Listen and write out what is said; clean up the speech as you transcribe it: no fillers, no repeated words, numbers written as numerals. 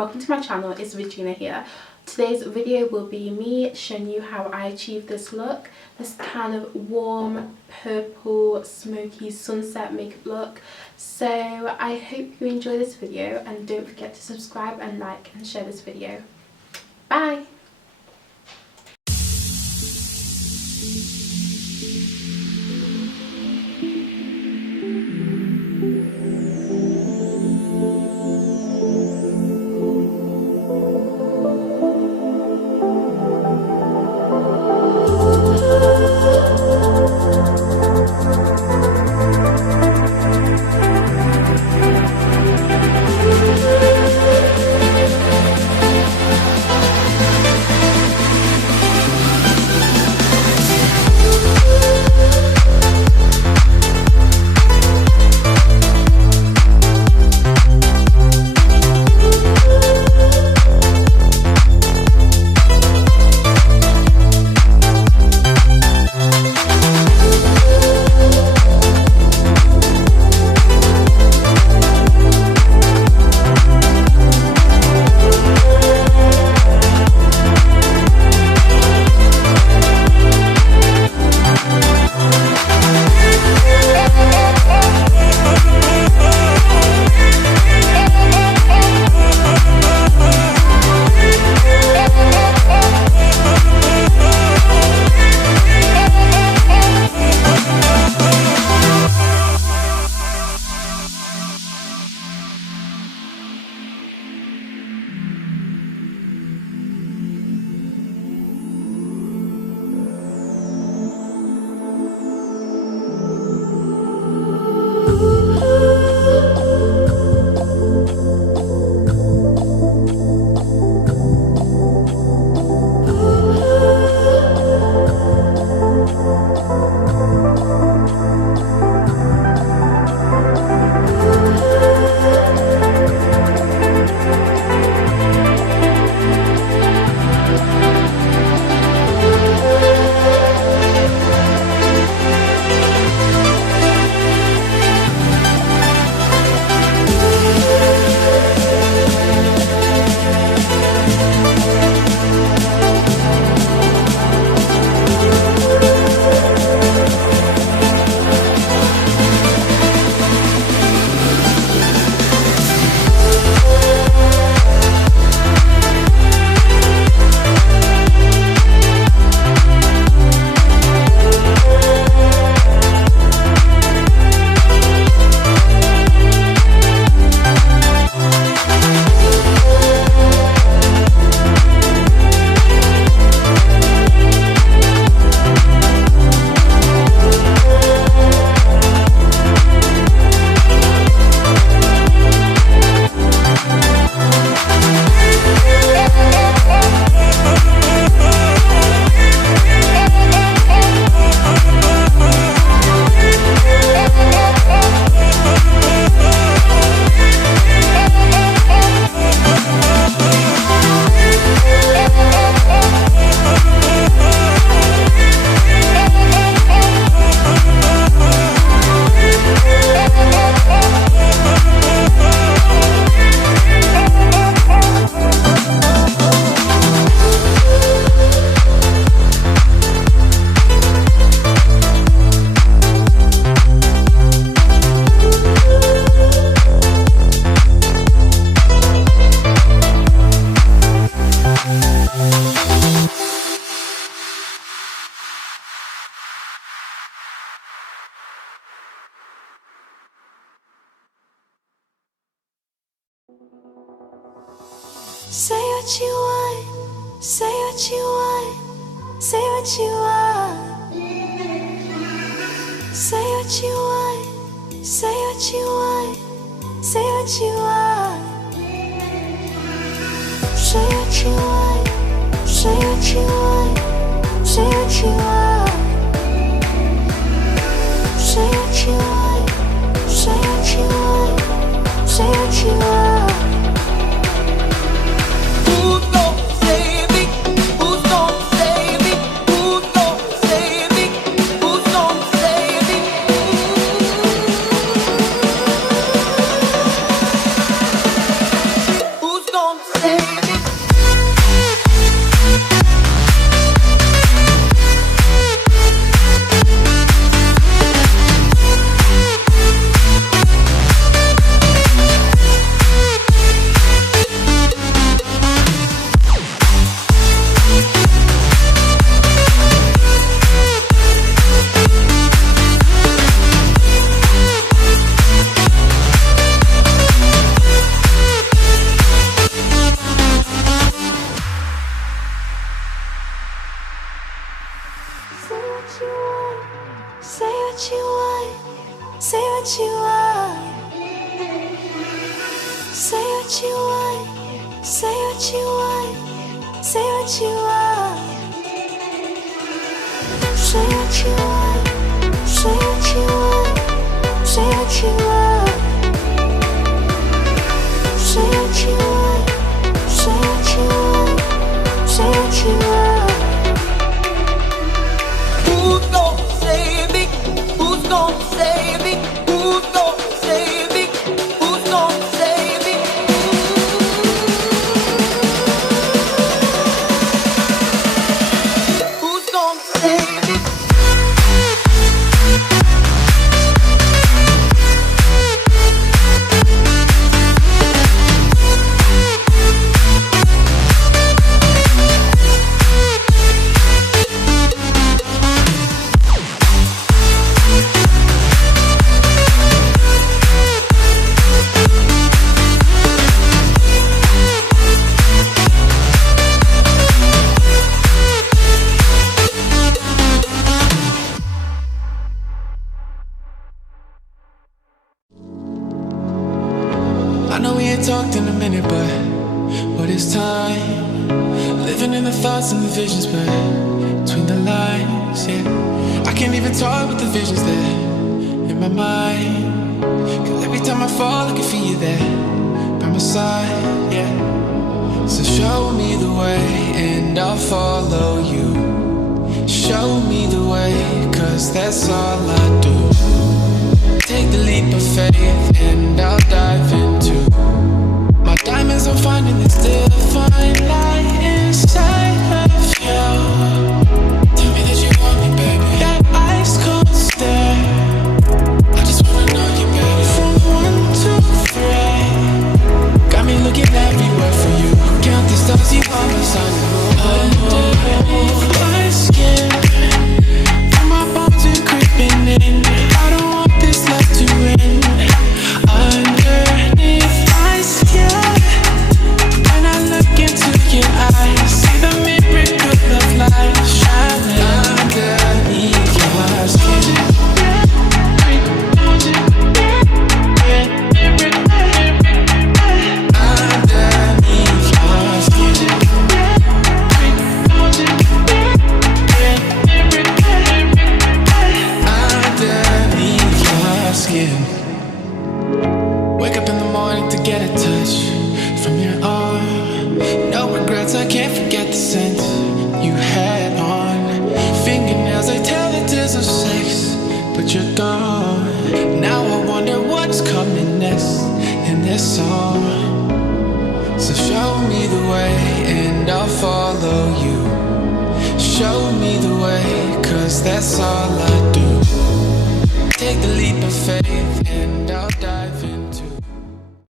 welcome to my channel. It's Regina here. Today's video will be me showing you how I achieved this look, this kind of warm purple smoky sunset makeup look. So I hope you enjoy this video and don't forget to subscribe and like and share this video. Bye! Say what you want, say what you want, say what you want. Say what you want, say what you want, say what you want. Say what you want, say what you want, say what you want. Say what you want, say what you want, say what you want. Who's gonna Talked in a minute, but it's time. Living in the thoughts and the visions, but between the lines, yeah. I can't even talk with the visions there in my mind. Cause every time I fall, I can feel you there by my side, yeah. So show me the way and I'll follow you. Show me the way, cause that's all I do. Take the leap of faith and I'll dive into my diamonds. I'm finding this divine light inside of you. Tell me that you want me, baby. That ice cold stare, I just wanna know you, baby. From 1 to 3, got me looking everywhere for you. Count the stars, you are my sun. Underneath my skin, and my bones are creeping in. I don't want this love to end. Underneath my skin, when I look into your eyes, see the miracle of life shining underneath your skin. Underneath your skin. Underneath your skin. Wake up in the morning to get a touch from your arm. No regrets, I can't forget the scent you had on. Fingernails, I tell the tales of sex, but you're gone. Now I wonder what's coming next in this song. So show me the way and I'll follow you. Show me the way, cause that's all I do. Take the leap of faith and I'll die.